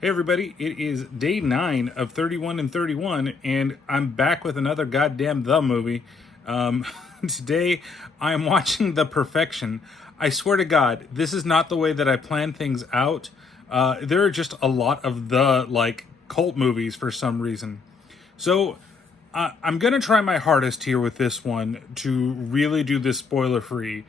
Hey everybody, it is day 9 of 31 and 31, and I'm back with another goddamn The movie. Today, I am watching The Perfection. I swear to God, this is not the way that I plan things out. There are just a lot of cult movies for some reason. So, I'm going to try my hardest here with this one to really do this spoiler free,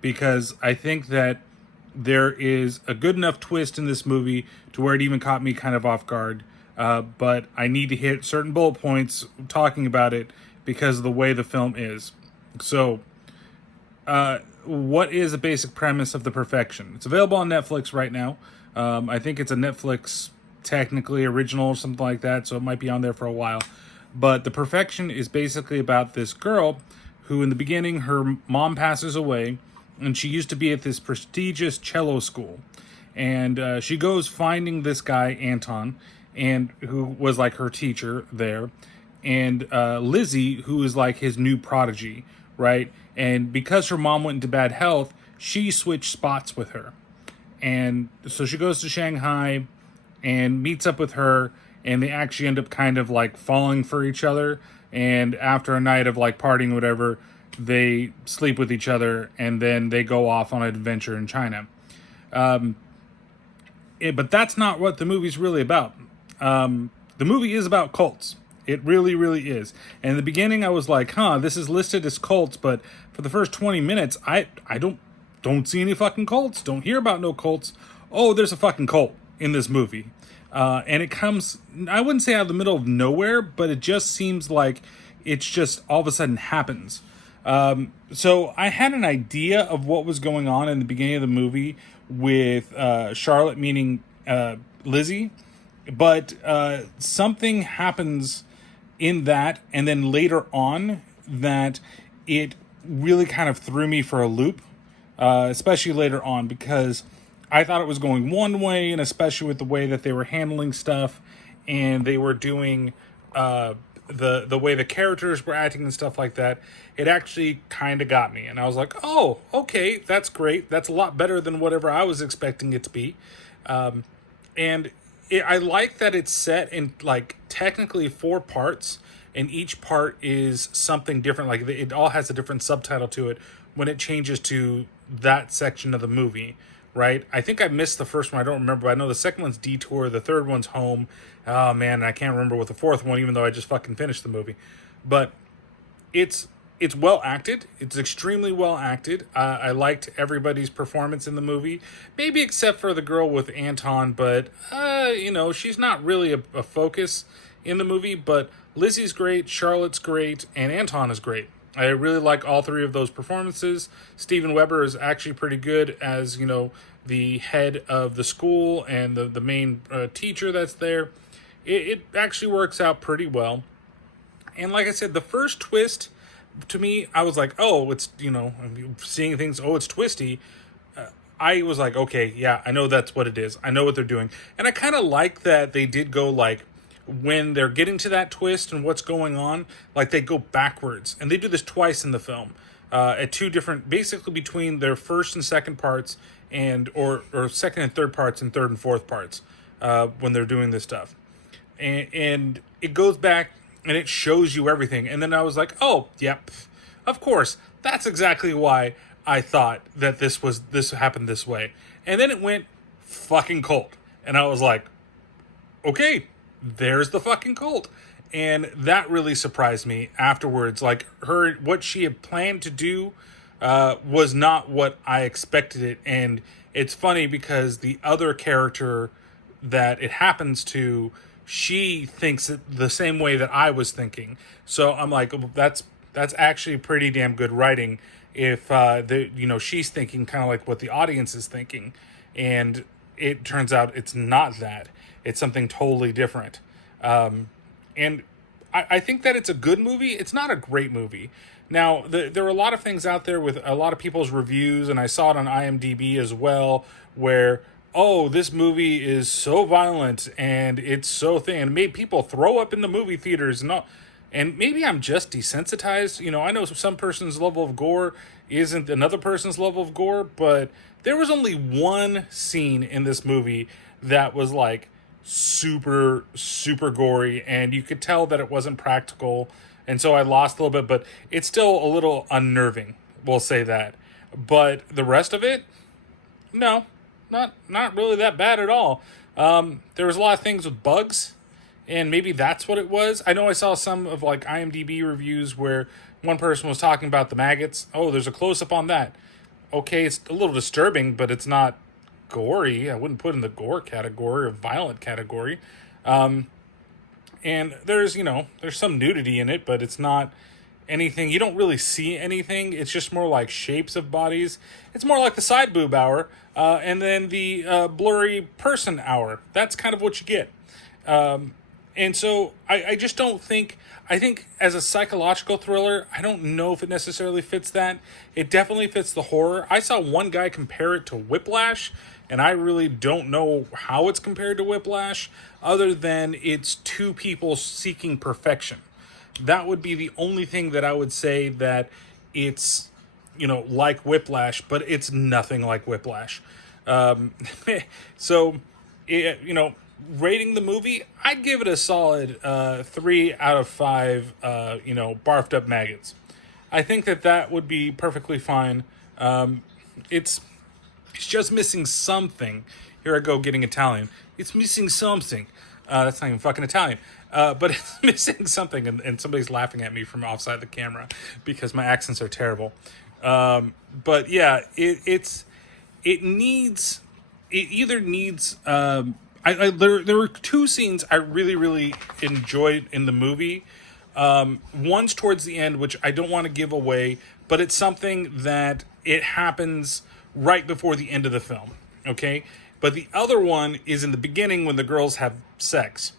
because I think that there is a good enough twist in this movie to where it even caught me kind of off guard. But I need to hit certain bullet points talking about it because of the way the film is. So, what is the basic premise of The Perfection? It's available on Netflix right now. I think it's a Netflix technically original or something like that, so it might be on there for a while. But The Perfection is basically about this girl who, in the beginning, her mom passes away, and she used to be at this prestigious cello school. And she goes finding this guy, Anton, and who was like her teacher there, and Lizzie, who is like his new prodigy, right? And because her mom went into bad health, she switched spots with her. And so she goes to Shanghai and meets up with her, and they actually end up kind of like falling for each other. And after a night of like partying, whatever, they sleep with each other, and then they go off on an adventure in China. But that's not what the movie's really about. The movie is about cults. It really, really is. And in the beginning, I was like, this is listed as cults, but for the first 20 minutes, I don't see any fucking cults. Don't hear about no cults. Oh, there's a fucking cult in this movie. And it comes, I wouldn't say out of the middle of nowhere, but it just seems like it's just all of a sudden happens. So I had an idea of what was going on in the beginning of the movie with Charlotte, meaning Lizzie, but something happens in that, and then later on, that it really kind of threw me for a loop, especially later on, because I thought it was going one way, and especially with the way that they were handling stuff, and they were doing the way the characters were acting and stuff like that. It actually kind of got me, and I was like, oh, okay, that's great. That's a lot better than whatever I was expecting it to be. I like that it's set in like technically 4 parts, and each part is something different. Like it all has a different subtitle to it when it changes to that section of the movie, right? I think I missed the first one. I don't remember. But I know the second one's Detour. The third one's Home. Oh man, I can't remember what the fourth one, even though I just fucking finished the movie. But it's well acted. It's extremely well acted. I liked everybody's performance in the movie, maybe except for the girl with Anton, but she's not really a focus in the movie. But Lizzie's great, Charlotte's great, and Anton is great. I really like all 3 of those performances. Steven Weber is actually pretty good as, the head of the school and the main teacher that's there. It actually works out pretty well. And like I said, the first twist, to me, I was like, oh, it's, I'm seeing things, oh, it's twisty. I was like, okay, yeah, I know that's what it is. I know what they're doing. And I kind of like that they did go like, when they're getting to that twist and what's going on, like they go backwards. And they do this twice in the film, at 2 different, basically between their first and second parts, and or second and third parts and third and fourth parts, when they're doing this stuff. And it goes back and it shows you everything. And then I was like, oh, yep, of course. That's exactly why I thought that this happened this way. And then it went fucking cult. And I was like, okay, there's the fucking cult. And that really surprised me afterwards. Like what she had planned to do was not what I expected it. And it's funny because the other character that it happens to, she thinks it the same way that I was thinking. So I'm like, that's actually pretty damn good writing if she's thinking kind of like what the audience is thinking. And it turns out it's not that. It's something totally different. And I think that it's a good movie. It's not a great movie. Now, there are a lot of things out there with a lot of people's reviews, and I saw it on IMDb as well, where, oh, this movie is so violent and it's so thin. It made people throw up in the movie theaters. No, And maybe I'm just desensitized. I know some person's level of gore isn't another person's level of gore, but there was only one scene in this movie that was like super, super gory, and you could tell that it wasn't practical. And so I lost a little bit, but it's still a little unnerving. We'll say that. But the rest of it, no, not really that bad at all. There was a lot of things with bugs, and maybe that's what it was. I know I saw some of like IMDb reviews where one person was talking about the maggots. Oh, there's a close up on that. Okay, it's a little disturbing, but it's not gory. I wouldn't put in the gore category or violent category. And there's some nudity in it, but it's not anything. You don't really see anything. It's just more like shapes of bodies. It's more like the side boob hour, and then the blurry person hour. That's kind of what you get. And so I just don't think, I think as a psychological thriller, I don't know if it necessarily fits that. It definitely fits the horror. I saw one guy compare it to Whiplash, and I really don't know how it's compared to Whiplash, other than it's two people seeking perfection. That would be the only thing that I would say that it's, like Whiplash, but it's nothing like Whiplash. So, rating the movie, I'd give it a solid 3 out of 5, barfed up maggots. I think that would be perfectly fine. It's just missing something. Here I go getting Italian. It's missing something. That's not even fucking Italian. But it's missing something, and somebody's laughing at me from offside the camera because my accents are terrible. But yeah, it either needs. There were two scenes I really, really enjoyed in the movie. One's towards the end, which I don't want to give away, but it's something that it happens right before the end of the film, okay? But the other one is in the beginning when the girls have sex.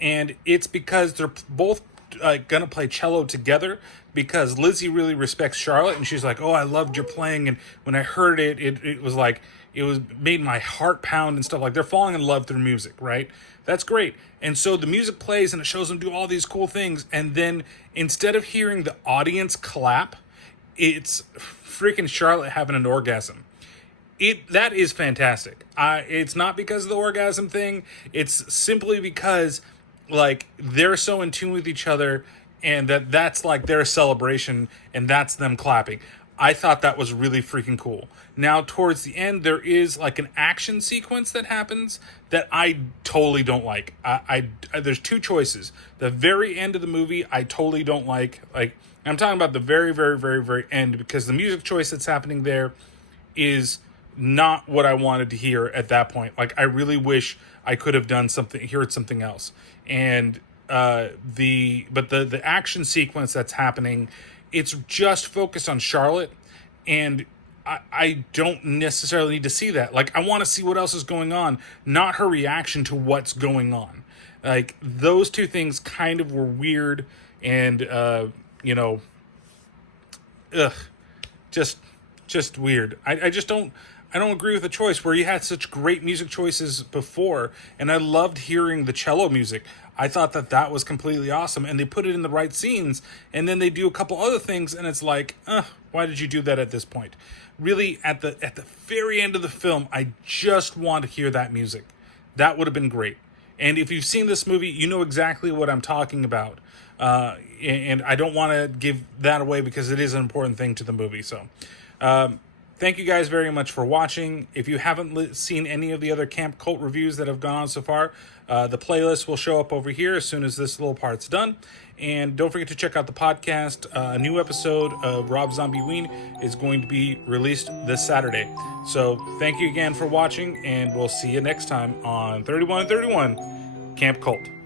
And it's because they're both going to play cello together, because Lizzie really respects Charlotte, and she's like, oh, I loved your playing, and when I heard it, it was like, it was made my heart pound and stuff. Like, they're falling in love through music, right? That's great. And so the music plays, and it shows them do all these cool things, and then instead of hearing the audience clap, it's freaking Charlotte having an orgasm. That is fantastic. It's not because of the orgasm thing. It's simply because, like, they're so in tune with each other, and that's like their celebration, and that's them clapping. I thought that was really freaking cool. Now, towards the end, there is like an action sequence that happens that I totally don't like. There's two choices. The very end of the movie, I totally don't like. Like, I'm talking about the very, very, very, very end, because the music choice that's happening there is not what I wanted to hear at that point. Like, I really wish I could have heard something else. And the action sequence that's happening, it's just focused on Charlotte, and I don't necessarily need to see that. Like, I want to see what else is going on, not her reaction to what's going on. Like, those two things kind of were weird, and just weird. I don't agree with the choice where you had such great music choices before, and I loved hearing the cello music. I thought that was completely awesome, and they put it in the right scenes, and then they do a couple other things, and it's like, why did you do that at this point? Really, at the very end of the film, I just want to hear that music. That would have been great. And if you've seen this movie, you know exactly what I'm talking about. And I don't want to give that away because it is an important thing to the movie. So, thank you guys very much for watching. If you haven't seen any of the other Camp Cult reviews that have gone on so far, the playlist will show up over here as soon as this little part's done. And don't forget to check out the podcast. A new episode of Rob Zombie Ween is going to be released this Saturday. So thank you again for watching, and we'll see you next time on 31 and 31 Camp Cult.